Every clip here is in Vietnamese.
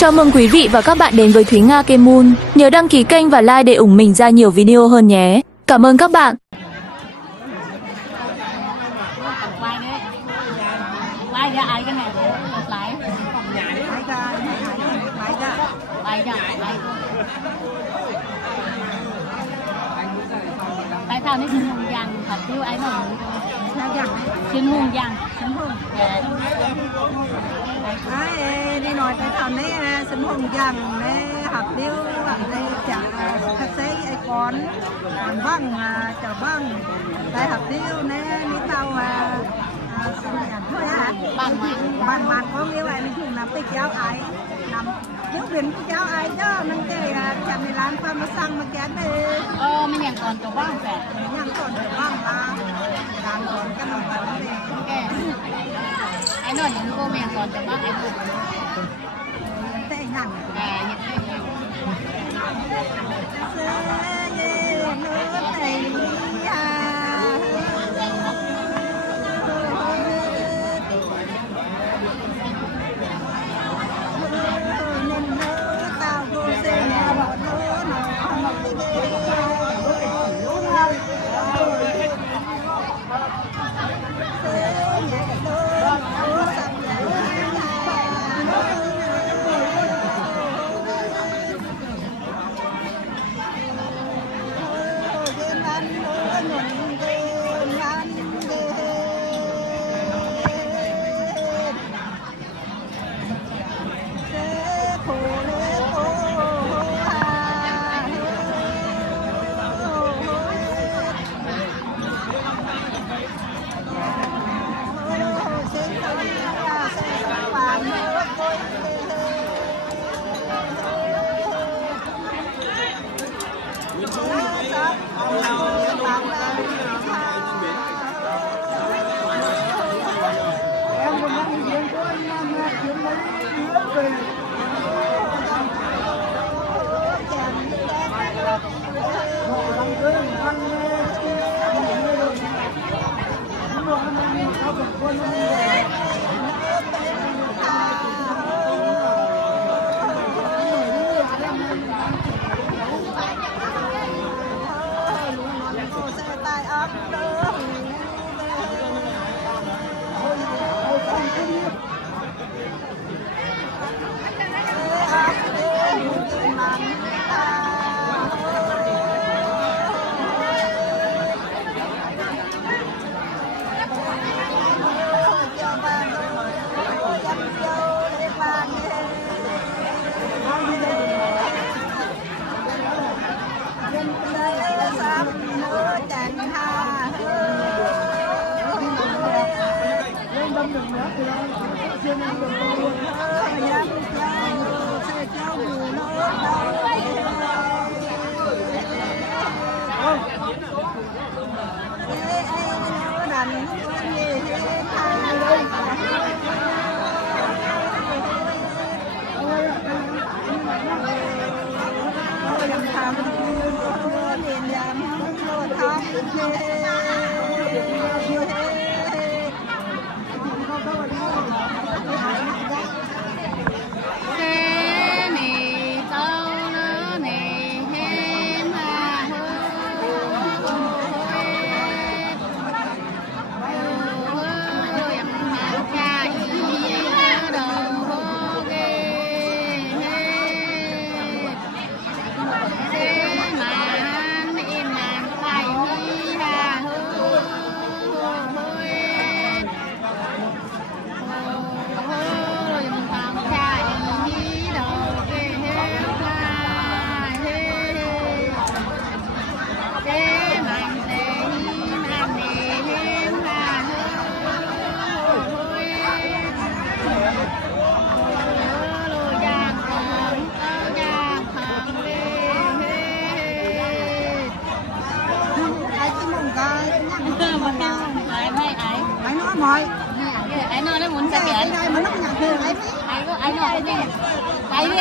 Chào mừng quý vị và các bạn đến với Thúy Nga Kemun. Nhớ đăng ký kênh và like để ủng mình ra nhiều video hơn nhé. Cảm ơn các bạn. Quay ra ai cái này lại. Tại sao nó xin hùng dằn thật tiêu ấy mà xin hùng dằn đi nói tới thằng ấy xin hùng dằn đấy học tiêu bằng đây chả thật giấy ai con băng chả băng tại học tiêu này đi tàu xin nhận thôi hả bằng có nghĩa vậy mình dùng làm cái cháu ai làm nếu đến cái cháu ai đó mình cái chạm này làm qua mà sang mà kén đi mình nhận còn chỗ băng phải nhận còn chỗ băng là làm còn cái nồi bánh này anh nói những cô mình còn chỗ băng anh tệ nhằn nhận anh nói nó muốn sẽ kén anh nói đi anh đi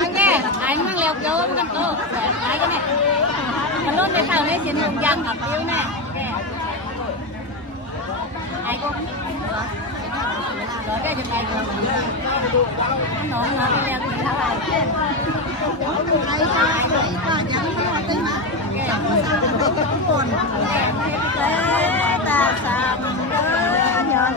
anh nghe anh mang leo kéo con cô anh cái này mình luôn để thằng này xin hùng dằn học yêu này anh cô Rồi cái chụp này nó leo cái tháo lại Đây ta chẳng có tin mà chẳng có sao thấy cái buồn thế ta sầm nhớ nhận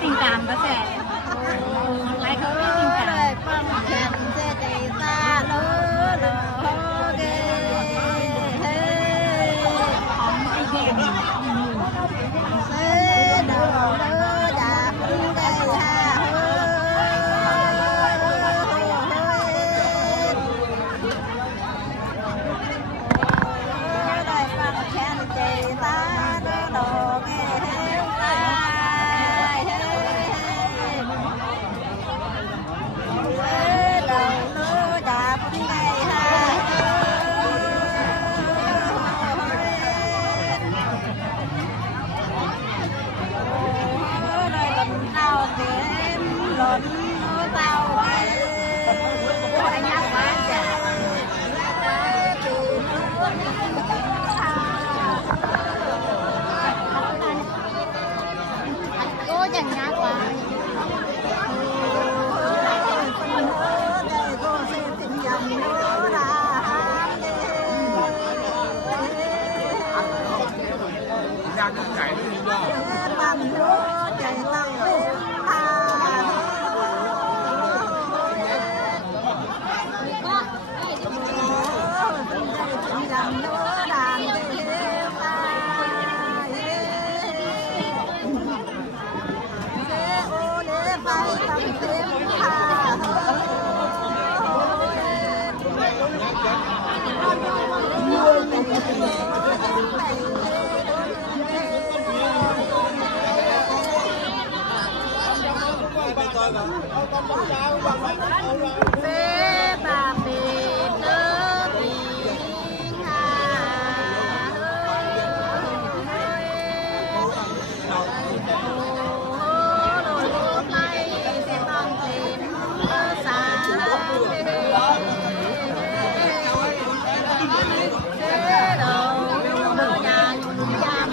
tình cảm có thể lại không biết tình cảm bằng chuyện sẽ chạy xa lỡ lỡ ghê không ai ghê sẽ đầu lỡ đạp gây hà đây bằng chuyện chạy xa lỡ lỡ ghê lớn tao anh nhắc quá cô chẳng nhắc quá cô sẽ tình dòng nữa là ra cái chạy nó đi ra bằng nước chạy tăng phê bà phê nơ tình hà đôi lúc này sẽ bằng tìm xa thế đầu mơ nhà nhằm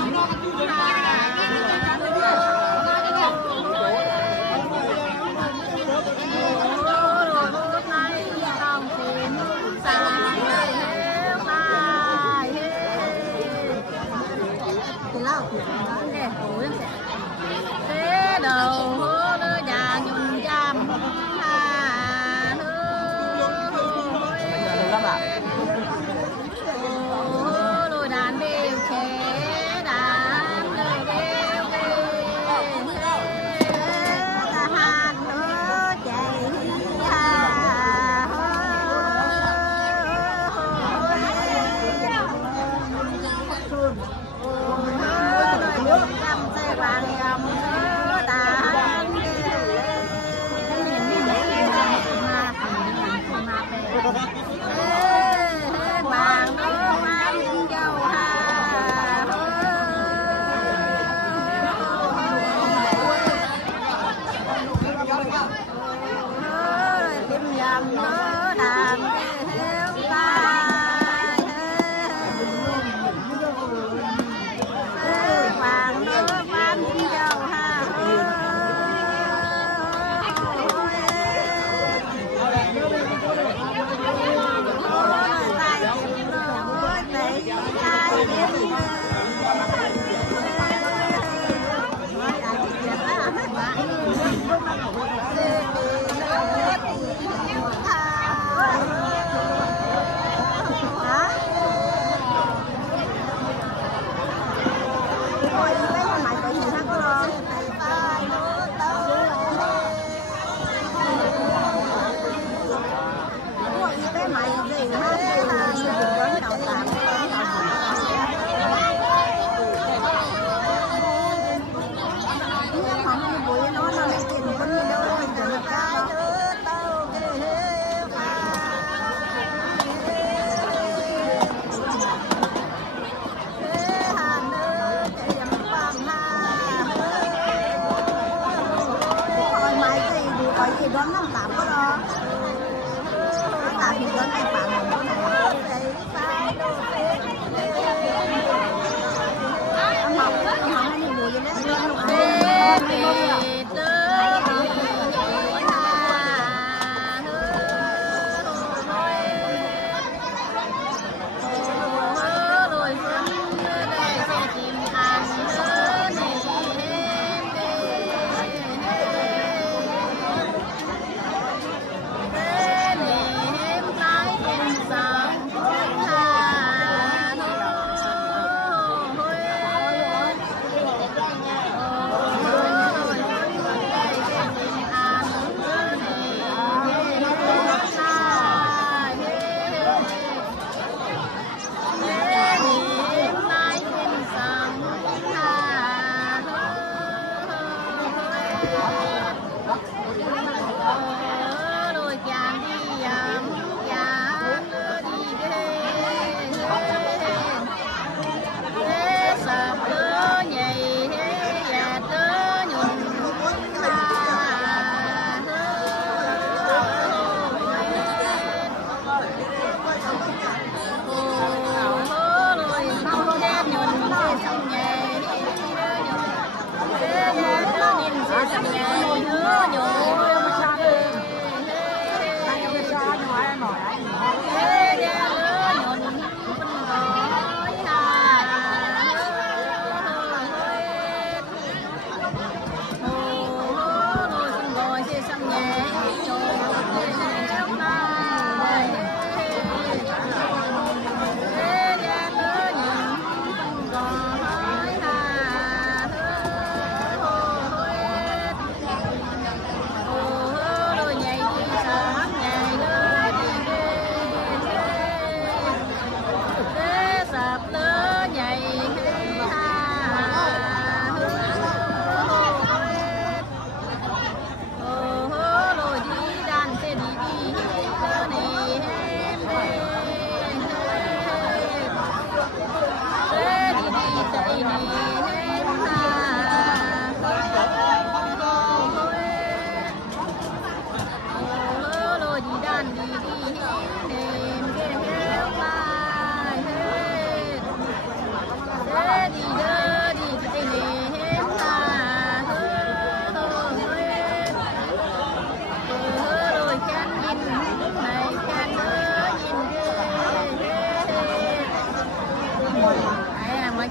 thế đầu hô lơ nhà nhung giam hà hô lôi đàn bêu chế đàn lơ bêu kê ta hàn nữa chạy hà hô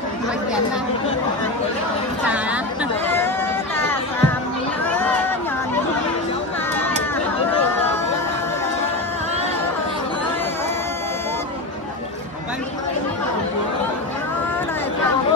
bạch chén này trà ta làm nhớ nhòn mà đời phòng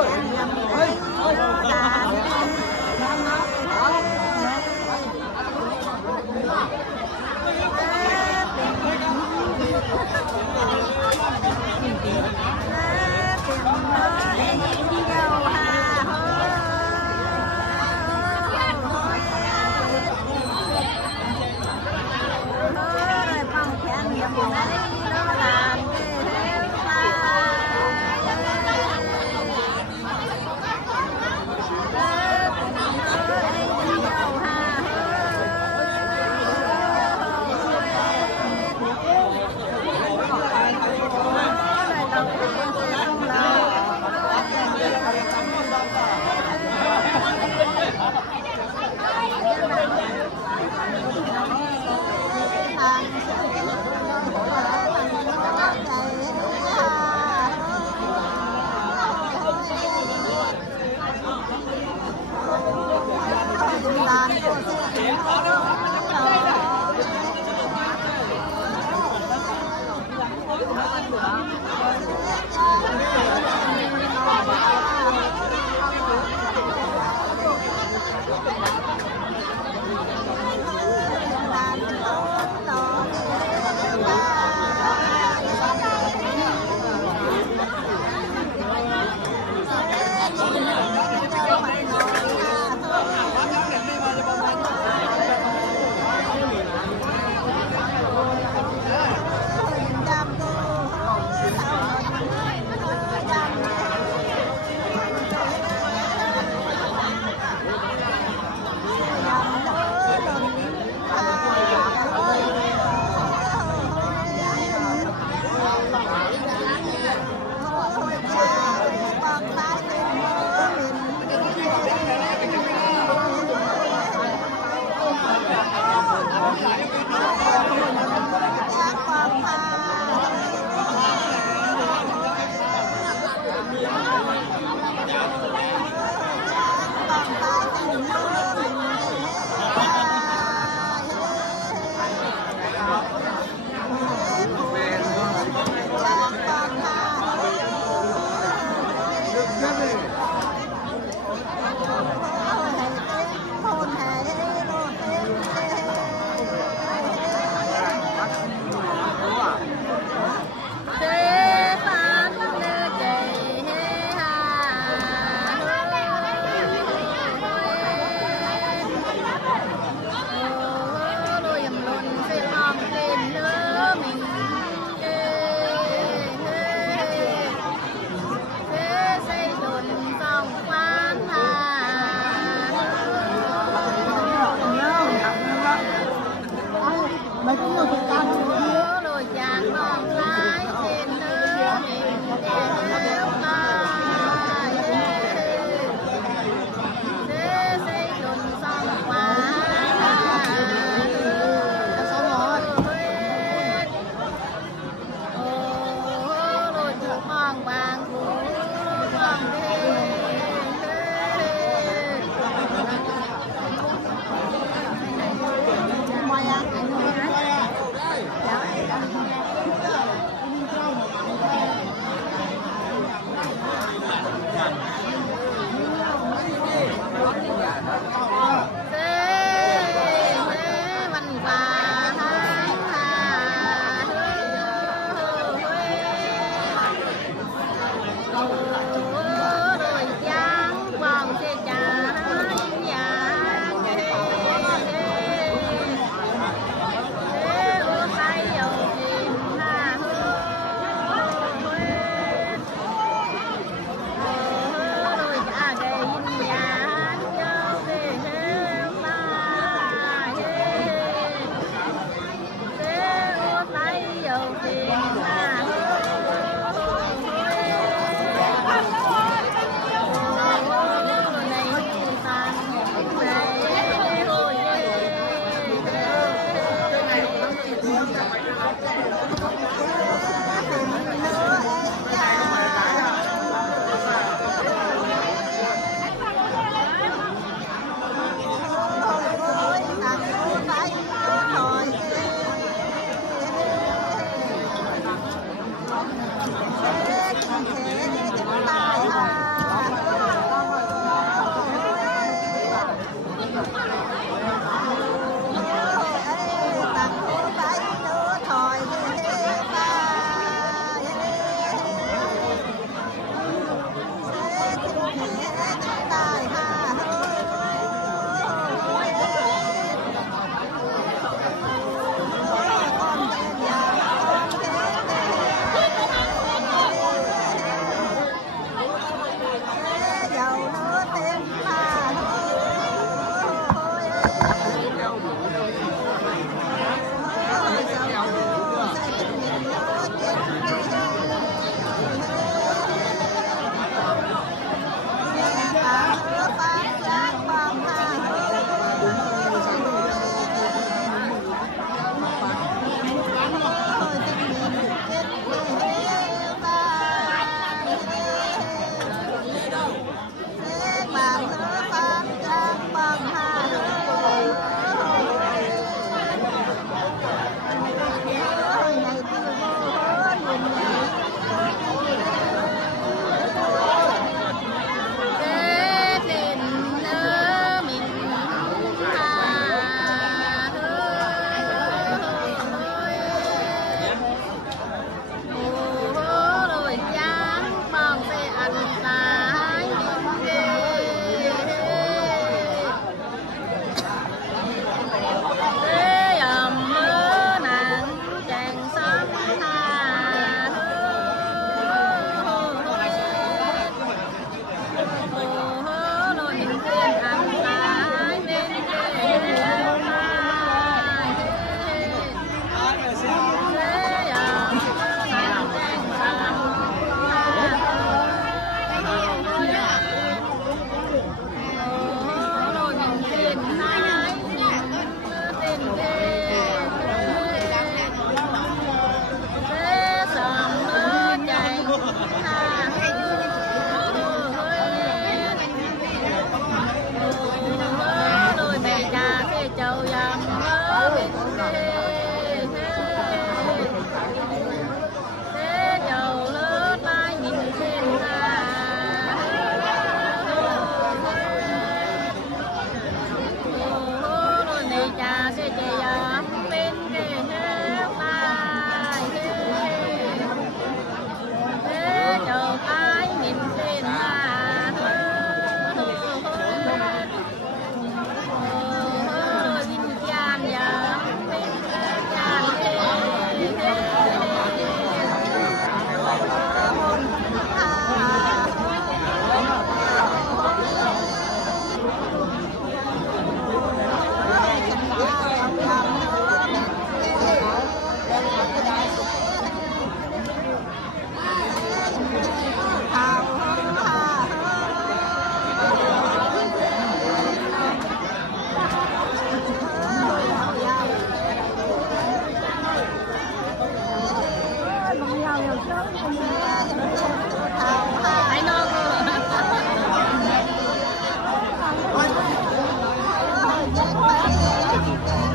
Hãy subscribe cho kênh Ghiền Mì Gõ để không bỏ lỡ